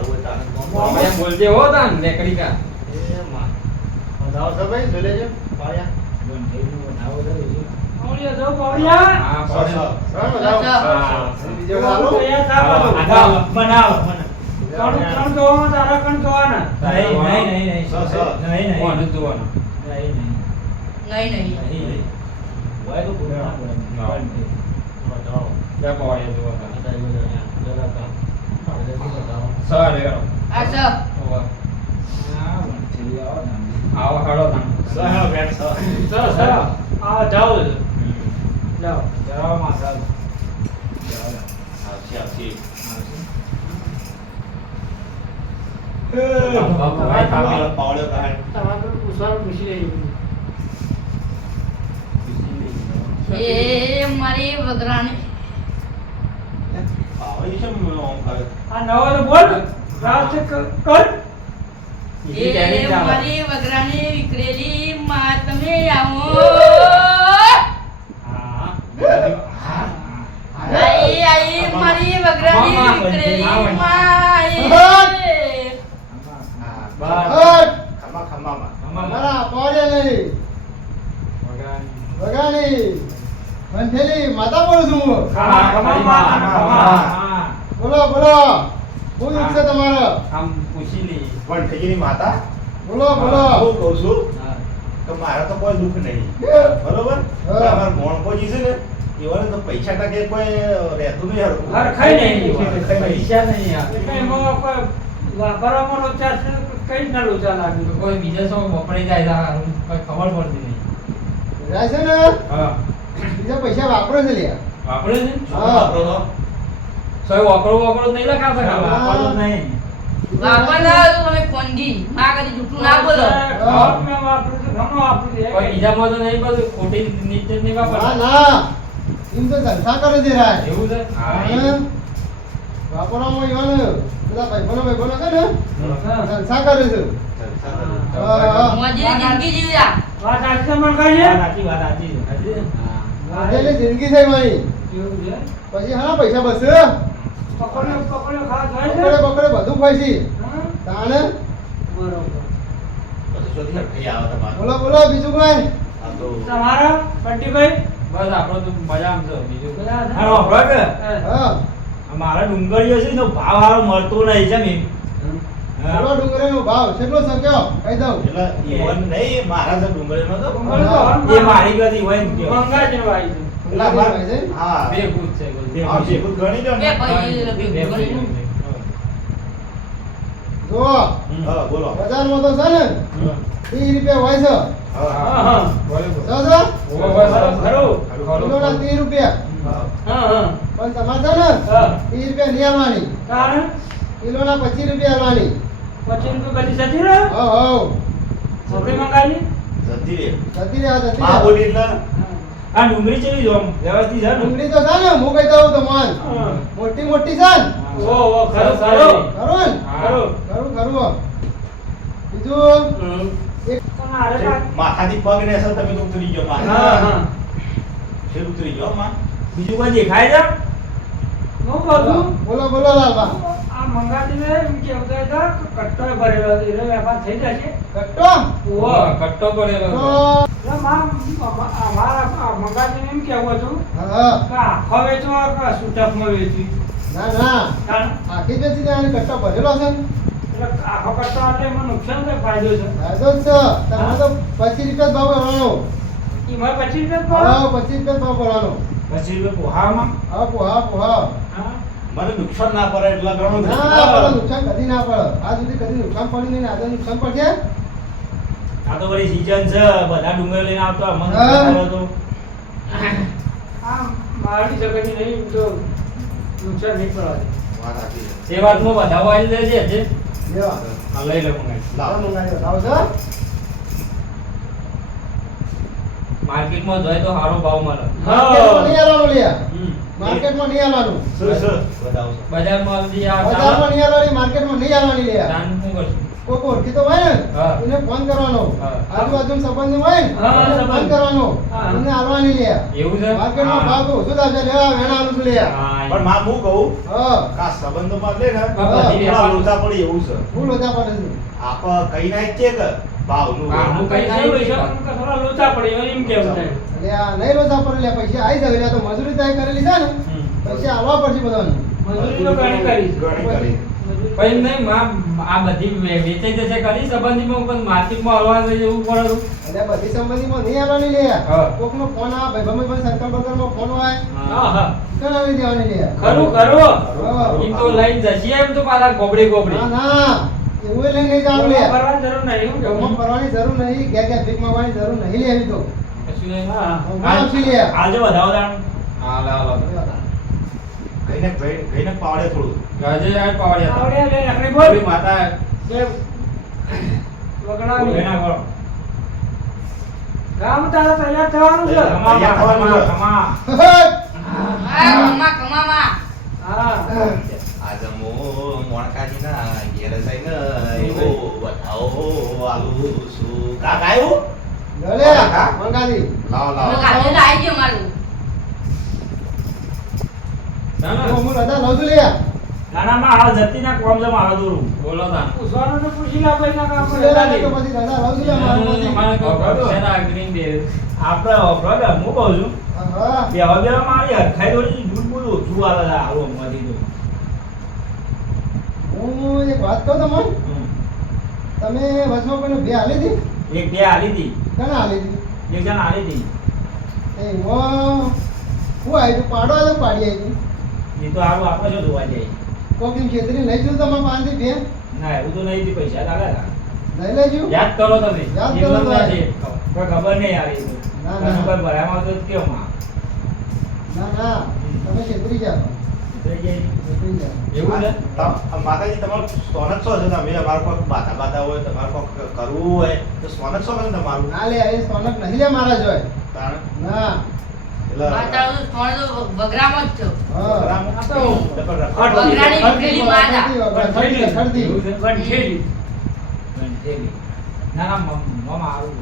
આવું તાન આપણે બોલજે હો તાન લેકડી કા એ માં વધાવ છે ભાઈ જોઈ લેજો પાયા બંધેનું વધાવ છે પાવડિયા જો પાવડિયા હા સર પડે સર વધાવ હા બીજો ચાલો તૈયાર થા પાછો બનાવો કણ જોવાના તારા કણ જોવાના નહીં કોણ જોવાનું નહીં હોય તો પૂરા હા. બતાવો બે પાવડિયા જોવાના બતાવો જરા કામ બતાવો સારે કરો આછા ઓવા હા વંઠેલી આવો ને આવો હાડો તાન સર બેઠ સર સર સર આ જાઓ જાઓ જરા માસા આવશે આવશે ભાઈ કાપી પાવડો કાઢ તમારે પૂછવાનું પૂછી લઈ એ મારી વગરાણી પાવડી છે ઓમ કરે આ નવો તો બોલ રાત કર બીજી તેની એ ચાલે મારી વગરાણી વિકરેલી માં તમે આવો હા આઈ આઈ મારી વગરાણી મામા, વિકરેલી મામા. માં બસ ખમા ખમામાં અમારા પાડે નહીં વગાની વંઠેલી માતા બોલું છું હું. બોલો બોલો શું દુઃખ છે તમારે આમ પૂછી લી પણ ઠેકીની માતા બોલો બોલો હું કહું છું કે મારે તો કોઈ દુઃખ નહીં બરોબર હા. અમાર મોણકોજી છે ને એવાને તો પૈસા ટકે કોઈ રહેતું નહીં હરખું. હરખાઈ નહીં. પૈસા નહીં યાર એટલે એમાં કોઈ વાપરવામાં લોચા છે કઈ જ ના લોચા લાગે કોઈ બીજા સો વપરાઈ જાય તો હારું, કોઈ ખબર પડતી નહીં રહ્યા છે ને હા બીજા પૈસા વાપરો છે લ્યા વાપરે છે શું હા. વાપરો છો? સોય વાપરો નહીં લખાતા ખાવા વાપરવું નહીં વાપરના તો તમે કોંડી માં કદી જૂઠું ના બોલો મેં વાપરું છું ઘણું વાપરું છું કોઈ બીજામાં તો નહીં બધું ખોટી નીચે નહીં ના વાપરતા ના એમ તો જલસા કરે છે રાય એવું છે હા હા. વાપરવામાં ઈવન બધા ભાઈબંધો છે ને હા. જલસા કરે છે હા. મોજી જિંદગી જીવ્યા વાત આજે મળખાય છે વાંધેલી જિંદગી છે મારી એવું છે પછી હા પૈસા બસે પકડ્યો પકડ્યો ખાસ હોય બકડે છે બકડે બધું ખોઈ હા? તાણે બરોબર પછી શોધી હરખાઈ આવે તમારે. બોલો બોલો બીજું કોઈ આ તો તમારા બંટીભાઈ બસ આપણો તો મજા આમ છે બીજું બધા છે? હાલો, બરાબર. હા. હા મારા ડુંગળીઓ છે ને ભાવ હારો મળતો નહીં છે મી બોલો ડુંગળીનો ભાવ કેટલો શક્યો કહી દઉં એટલે ઈવન નહીં મારા જે ડુંગળીનો તો ડુંગળી તો હર એ મારી ગતી હોય ને કે મંગા જેવા આવી છે. એટલે અમારે- છે? હા બે ભૂત છે કોઈ. હા, ભેગું ગણી દો બે ને. ભાઈ બે ભેગું ભૂત કર્યું. છે. જો હા બોલો બજારમાં તો છે ને 30 રૂપિયા હોય છે હા હા હા બોલે બોલે. જો જો ઓ બસ બસ. ખરું. કિલોના 30 રૂપિયા હા હા પણ તમારે છે ને હા 30 રૂપિયા નહીં આવવાની કારણ કિલોના 25 રૂપિયા આવવાની પછી તો બધી જતી રહે હો હો સપડી મંગાવી જતી રહે જતી રહ્યા જતી માં રહ્યા બોલી એટલે આ ડુંગળી ચેવી જો આમ વ્યવસ્થિત છે ને ડુંગળી તો છે ને હું કહી દઉં તો મન હા. મોટી મોટી છે ને ઓ ઓ ખરું ખરું ખરું ને હા. ખરું ખરું ખરું બીજું એક પણ આરે કાંઈ- માથાથી પગ ને અસર તમે તો ઉતરી ગયો માં હા હા ફેર ઉતરી ગયો માં બીજું કોઈ દેખાય છે હું કહું છું બોલો બોલો લાલબા આ મંગાતીને એમ કહેતા હતા કે કટ્ટોય ભરેલો હતો એનો વેપાર થઈ જશે કટ્ટો ઓહો કટ્ટો પડેલો તો હતો. અમારા મંગાતીને એમ કહેવું હતું હા કે આખો વેચો કે છૂટકમાં વેચી ના ના કારણ આખી જ વેચી દેવાની કટ્ટો ભરેલો છે ને એટલે આખો કટ્ટો એટલે એમાં નુકસાન થાય ફાયદો છે ફાયદો જ છે તમે તો 25 રૂપિયા જ ભાવ ભરવાનો એમાં 25 રૂપિયા હા 25 રૂપિયા જ ભાવ ભરવાનો 25 રૂપિયા પોહામાં હા પોહા પોહા હા મને નુકસાન ના પડે એટલે ઘણું ના થયું. પડે નુકસાન કદી ના પડે આજ સુધી કદી નુકસાન પડ્યું નહીં ને આજે નુકસાન પડશે આ તો વળી સીઝન છે બધા ડુંગળી લઈને આવતો આ મન હા. કરો તો આ મારી જગતની નહીં તો નુકસાન નહીં પડવા દે. વાત સાચી છે. એ વાતમાં બધા વાળી લેજે છે લેવા આ લઈ લે મંગાઈ લાવો. મંગાવ્યો લાવો છો માર્કેટમાં જાય તો સારો ભાવ મળે હા. માર્કેટમાં નહીં આવવાનું લ્યા. હમ. માર્કેટમાં નહીં આલવાનું બતાવો છો. બજારમાં બધી આ બજારમાં નહીં આલવાની માર્કેટમાં નહીં આલવાની લે દાન શું કરશું? કોઈ ઓળખી તો હોય ને હા. એને ફોન કરવાનો હા. આજુબાજુ સંબંધ હોય ને હા, એને ફોન સંબંધ. કરવાનો હા. એને આલવાની લે એવું છે? માર્કેટમાં ભાવ તો ઓછો થાશે લેવા વેણા આલું છું લે હા, પણ માં હું કહું હા કે આ સંબંધોમાં લે ને બધી થોડા વેપાર- લોચા પડી એવું છે. ફૂલ ઓછા પડે છે આપ કઈ ના છે કે ભાવનું હા, હું કઈ પૈસા પૈસા પણ થોડા લોચા પડે એમ કેવું થાય. એટલે આ નહીં રોજા પડે લે પૈસા આવી જાય એટલે આ તો મજૂરી તય કરેલી છે ને હમ. પૈસા આલવા પડશે બધાને મજૂરી તો ઘણી કરી છે. ઘણી કરી. મજૂરી- ભાઈ નહીં માં આ બધી વેચાઈ જશે કરી સંબંધીમાં પણ માર્કેટમાં હલવા જવું પડે તો. એટલે બધી સંબંધીમાં નહીં આલવાની લે હા. કોકનો ફોન આવે ભાઈ ગમે સર્કલ બર્કલમાં ફોન હોય હા હા કઈ આલી દેવાની લે ખરું ખરું હા. એમ તો લઈને જશે એમ તો પાછા ગોબડી ગોબડી. ના ના એવું લઈને નહીં જવાનું લે કરવાની જરૂર નહીં એવું ગમમાં કેવું. ફરવાની જરૂર નહીં ક્યાં ભીખ માંગવાની જરૂર નહીં લેવી તો કશું નહીં. હા ના આપી લે આજે વધાવો દાણ. હાલો હાલો. કઈને પાવડે થોડું. ગાજે આ પાવડિયા હતા. આવડે લે આખરી બોલ થોડી માતા કે વગડાવી. એના કરો. ગામ તારે તૈયાર થવાનું છે. ખમા, ખમા, ખમા. હા કમા કમામાં હા આજે હું મોણકાજીના ઘેર જઈને એવો બતાવો આલું છું. કાક આવ્યું? લે મંગાજી લાવો હું લાવો. કાલે તો આવી ગયો મારું ના ના હું રજા લઉં છું લે નાનામાં હાલ જતીના કોમ જમા હાલ દોરું. બોલો તા. પૂછવાનું તો પૂછી લે ભાઈ ના કામ લે લે તો પછી રજા લઉં છું લે મારા પછી. મારે કહું શેના ગ્રીન ડે. આપણે વાપરો કે હું કહું છું હા બેવા બેવા મારી હરખાઈ દોડી દૂધ બહુ ઓછું આવે છે હાલો માંથી તો. હું એક વાત કહું તમને હમ. તમે વચમાં કોઈને બે હાલી હતી એક બે આલી હતી, કને હાલી હતી એક જણ આલી હતી. એ હું આવી તું પાડો આવ્યો પાડી આવી એ તો હારું આપણે શું જોવા જાય. કોક દિન ખેતરી લઈ જવું તમે પાંચથી બે ના એવું તો નહીં, પૈસા લાગ્યા લઈ લેજો યાદ કરો તમે. યાદ એટલો કરો જ તો. નથી. કોઈ ખબર નહીં યાર એ તો. ના, ના. કશું કોઈ ભરાયમાં તો કેમ માં ના ના તમે ખેતરી જાઓ થઈ જાય. ખેતરી જાઓ એવું છે? માતાજી તમારું સોનત શો છે? તમે અમારે કોઈ બાધા બાધા હોય તમારે કોઈ કરવું હોય તો સોનત શો છે તમારું? ના લે એ સોનક નહીં લે મારા જોય તાણ ના એટલે માતાનું થોડો તો વગરામાં જ થયો હા બરાબર. આ તો એટલે વગરાની નીકળેલી માતા ખડતી વંઠેલી. ગંઠેલી. ના ના મારું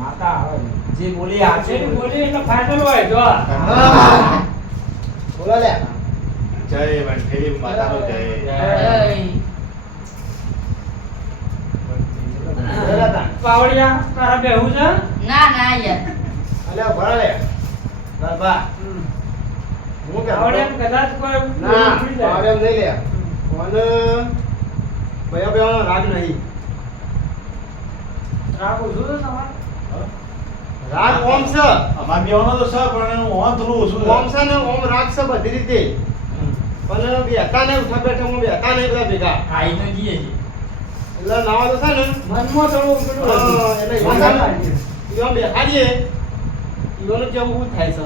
માતા આવે છે. જે બોલી આ છે વંઠેલી બોલી એટલે ફાઇનલ હોય જો હા બોલો લે જય વંઠેલી માતાનો જય. જય. પાવડિયા તારા બેહું છે ના ના યાર અલ્યા ભરા લે બા હું કે પાવડિયા કદાચ કોઈ ના ઉઠી જાય. પાવડે નહીં લે કોને ભયા ભયા રાગ નહીં રાગ ઓછું છે તમારે? રાગ ઓમ છે અમાર બેવાનો તો છે પણ એનું ઓન થોડું ઓછું ઓમ છે ને ઓમ રાગ છે બધી રીતે પણ બેતા નહીં ઉઠા બેઠા હું બેતા નહીં બધા ભેગા આઈ તો જઈએ છીએ. એટલે નાવા તો છે ને મનમાં થોડું પેલું હા, હતું. એટલે ઈવન ઈવન બેહાડીએ ઈવનનું કેવું એવું થાય છે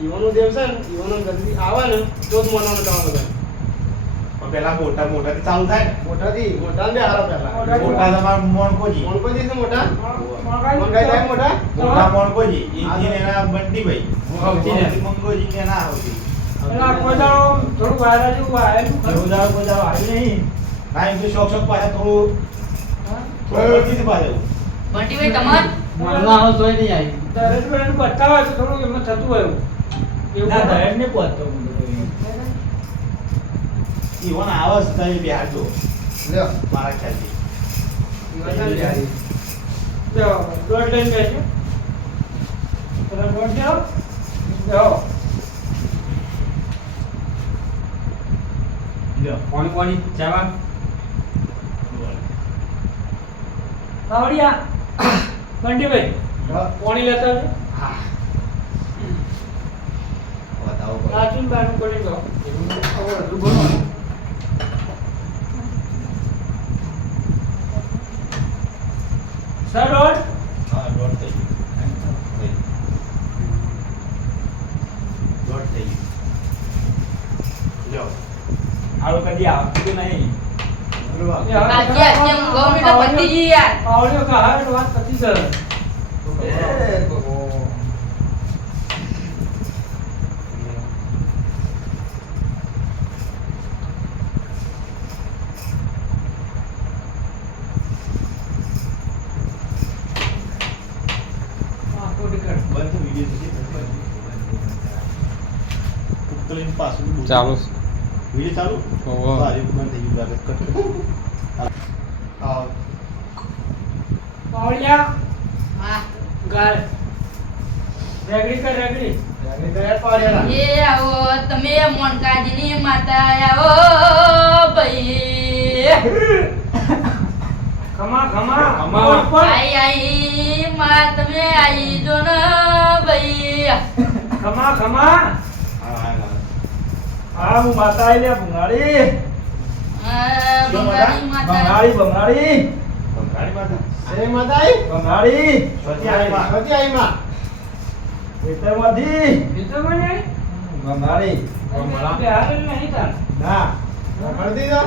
ઈવનનું દેવ છે ને ઈવનનું જલ્દી આવે ને તો જ મનાવાનું કામ બધા પણ પેલા મોટા મોટાથી ચાલુ થાય ને. મોટાથી મોટા ને હારો પહેલા મોટા- મોટા તમારા મોણકોજી. કોણકોજી છે મોટા મંગાઈ મંગાઈ થાય મોટા મોટા મોણકોજી. ઈથી ને એના બંટીભાઈ. હવથી ને. મંગોજી કે ના હવથી. પેલા કોઈ દાડો થોડું વાયરા જેવું આયેલું ખરું. એવું દાવ કોઈ દાવ આવી નહીં. ના એમ તો શોખ શોખ પાછા થોડું હા? થોડું વળગી પાછું. બંટીભાઈ તમાર મનમાં આવો તોય નહીં આવી. દરેક બેન બતાવે તો થોડું એમાં થતું હોય એવું. એવું ના ખરું? દહેજ ને પહોંચતો હું તો. ઈવન આવે છે તમે બેહાડજો લ્યો મારા ખ્યાલથી. ઈવન ને બિહારી જો, દોઢ લઈને બેસજો. પેલા દોઢ જાઓ. જાઓ. લ્યો. કોની કોની ચાવા પાવડિયા. બંટીભાઈ, હા. પાણી લેતા આવજો. બતાવો પડે. લાચીને બહારનું કરી દો. હવે અડધું ભરવાનું. સર દોઢ? હા, દોઢ થઈ ગયું. દોઢ થઈ ગયું. લ્યો. હારું કદી આવતું નહીં. બરોબર. આજે આજે હું ગૌ ને તો પતી ગઈ યાર પાવડિયો કહે એટલે વાત પતી જાય. એ ભગવાન. મોકલીને પાછું બોલ. ચાલુ વિડીયો ચાલુ ઓહો. બારી બંધ થઈ ગયું લાગે. કટ કર. હા. પાવડિયા હા. ગાળ રેગડી કર રેગડી જાગરી કર્યા પાડ્યા એ આવો તમે મોનકાજીની માતા આવો ભાઈ ખમા ખમા ખમા. ઉપર આઈ આઈ માં તમે આઈ જો ને ભાઈ ખમા ખમા હા, હા, હા. હા હું માતા આઈ લે ભંગાળી બંગાળી માતા ભંગાળી ભંગાળી બંગાળી માતા. સે માતાઈ ભંગાળી સ્વતી આઈ માં. સતી આઈ માં ખેતરમાંથી બીજો મને ભંગાળી ભંગાળા. બે હાલ નહીં તાર ના રખડ દીધો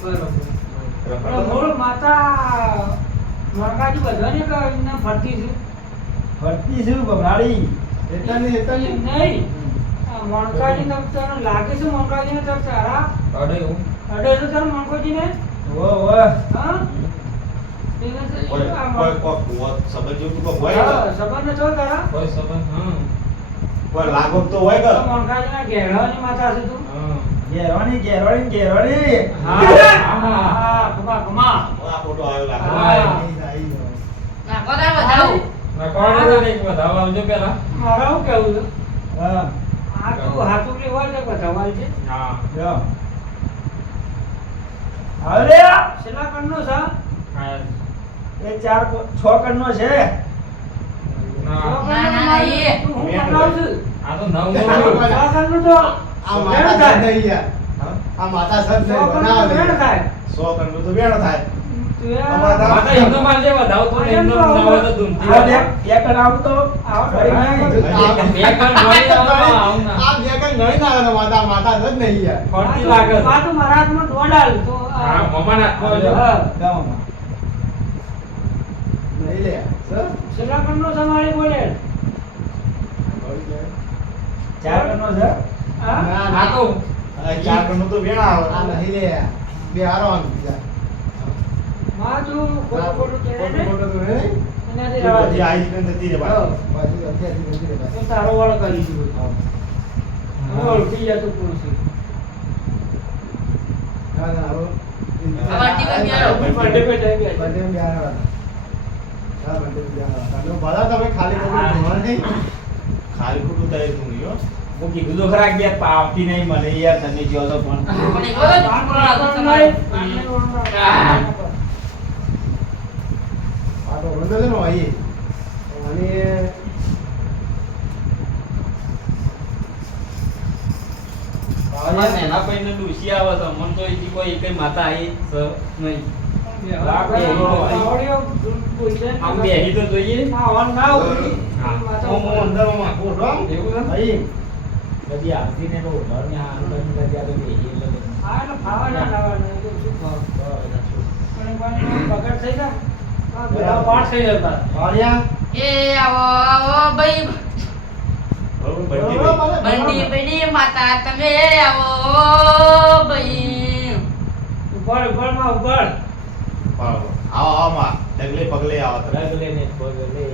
બરોબર મૂળ માતા મોનકાજી બધાને કે એમને ફરતી છે ફરતી છું ભંગાળી હેતરની હેતરની નહીં આ મોનકાજી તને લાગે છે મોનકાજીને તને તારા અડે હું અડે છે તારા મોનકાજીને ઓ ઓ હા એને તો કોઈ આ કોઈ કોઈ હોત સંબંધ જેવું કોઈ હોય કે? સંબંધ છો તારા કોઈ સંબંધ હા કોઈ લાગો તો હોય કે? મોનકાજીના ઘેરાવાની માતા છે તું હા ઘેરવાણી ઘેરવાણી ઘેરવાણી હા ખમા ખમા આ ફોટો આવ્યો લાગે. હા. નાખો તાર બતાવું નકોડે તો એક વધાવ આવજો પેલા મારા શું કેવું છે હા હાથું લેવા છે બધાવાલ છે હા લ્યો હવે છેલ્લા કણનો છે હા એ 4 6 કણનો છે ના ના, ના, એ. તું હું બનાવું છું આ તો નવ છ નવ કણનું તો આ માતા સદ નહીં યાર હા? આ માતા સદ છ નહીં કણનું તો બનાવે વેણ થાય 100 કણનું તો વેણ થાય. તું એ અમારા માતા એમનો માલ જે વધાવ તો એમનો ના હોય તો ધૂમથી આ બે કણ આવું તો આવો ફરી ઘરે નહીં. બે કણ મળી આવું ના આ બે કણ ગણી ના આવે માતા માતા સદ નહીં યાર ફરતી લાગે આ તો મારા હાથમાં દોડાલ તો હા મમ્માના હાથમાં જો. હા. ગામમાં. નહીં લે સર છેલ્લા કણનો છે મારી બોલે 4 કણનો છે હા આ તો આ 4 કણનું તો વેણ આવે. આ નહીં લે બે હારો આમ બીજા માં તું ખોટું ખોટું કહે ને ફોટો તો નહીં એનાથી એ રવા બધી દે આઈ જ નથી રે પાછી. પાછી અત્યારથી નથી રે પાછી. તો તારો વાળો કરી દીધો હવે ઓળખી ગયા તો કોણ છે ના ના હવે આવા ટીવી બિહારો. બર્થડે પે જઈ ગયા બંને બિહાર વાળા હા બંને બિહાર વાળા તમે ભલા તમે ખાલી હા. ખોટું ભણવા નહીં ખાલી ખોટું થાય તું નહીં હો. હું કીધું તો ખરા કે યાર પાવતી નહીં મને યાર તમે કહો તો પણ પણ એવો જ લાગુ તમારે. આ તો વંદો છે ને ભાઈ અને હવે એના પૈને ડૂસી આવે છે મન તો એથી કોઈ એકય માતા આવી છે નહીં આમ બેહી તો જોઈએ હું અંદરમાં કોઠો એવું છે ભાઈ બધી આવતી ને તો ઘરની આ અંદરની બધી આ તો બેહી એટલે બધું. વાળિયા એ આવો આવો ભાઈ બરોબર બંટી બરોબર, ભાઈ. બંડી બરોબર. બંડી માતા તમે આવો ભાઈ આવો આવો માં ડગલે પગલે આવો તમે. રગલે ને પગલે.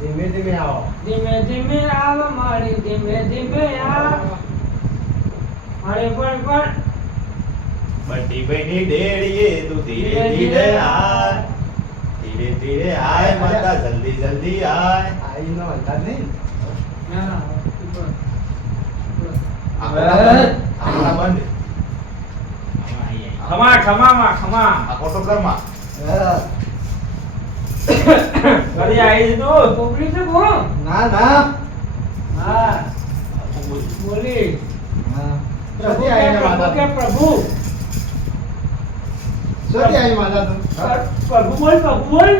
ધીમે ધીમે આવો ધીમે ધીમે આવ મારી ધીમે ધીમે આવ મારે પણ બંટી ભાઈની ડેડીએ તું ધીરે ધીરે આય. ધીરે ધીરે આય માતા જલ્દી જલ્દી આય. આઈ નો અંદાજ નહીં ના ના આપણા બંધ. ખમા ખમા માં ખમા આ ફોટો કરમાં. હા. ઘરે આવી છે તું કોકરી છે કોણ ના ના હા બોલી હા પ્રભુ સતી આઈને કે માતા પ્રભુ સતી આઈ માતા તો પ્રભુ બોલ પ્રભુ બોલ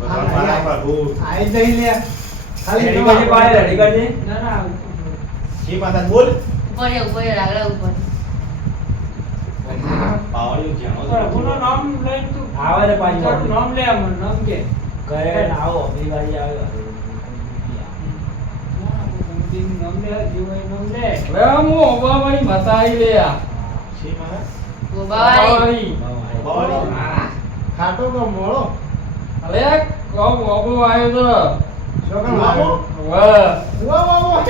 ભગવાન મારા પ્રભુ. આઈ જ નહીં લે ખાલી રેડી જવા. કરજે પાડે રેડી કરજે ના ના શી માતા બોલ. ઉપર એ ઉપર એ રાગડા ઉપર પાવડિયું જેણો છે. પ્રભુનું નામ લઈને તું આવે છે પાછી તારું નામ લે આમાં નામ કે ઘરે ને આવો અગલી વારી આવે નામ લે જીવાય નામ લે હવે હું ઓબાવાળી માતા આવી લે આ શી માતા? ગોબાવાળી પાવડિયું. ખાટો તો મોળો અલે કોમ ઓબો આવ્યો તો છોકરા મામો વાહ. વાહ વાહ વાહ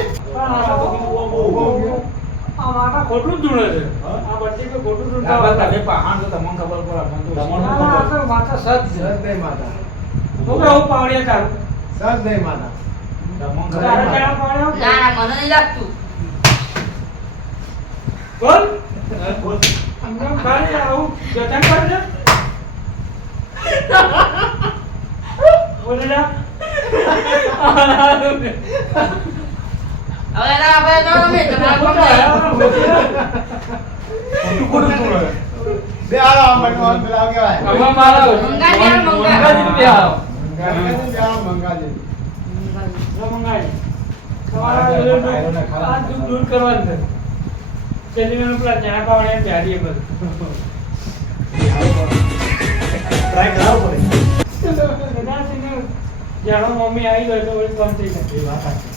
આ માતા ખોટું જ ધૂણે છે આ બટ્ટી કોઈ ખોટું ધૂણતા ના, હતા. તમે પહાણ તો તમને ખબર પડે મને તો તમને ના, ના, આ તો માતા સજ છે સદય માતા હું કહું પાવડિયા તારું સદય માતા તમને ખબર તારા પડે. ચાણા પાવડિયા ના ના મને નહીં લાગતું બોલ બોલ. અમને ખાલી આવું જતન કરે છે બોલે જા હવે ના આપણે તો રમે તમારે કોણ જાય? બે આલો આમ બટવા પેલા કેવાય હવે મારા મંગા લ્યા, મંગા. મંગાજી બે આવો. મંગાજી મંગાઈ તમારા આ દૂર દૂર કરવાનું છે ચેલીનો પેલા ચાણા પાવડિયા જાડીએ બધું ટ્રાય કરાવવો પડે કદાચ એને જાણો મમ્મી આવી ગયો તો વળી કોણ થઈ શકે એ વાત સાચી.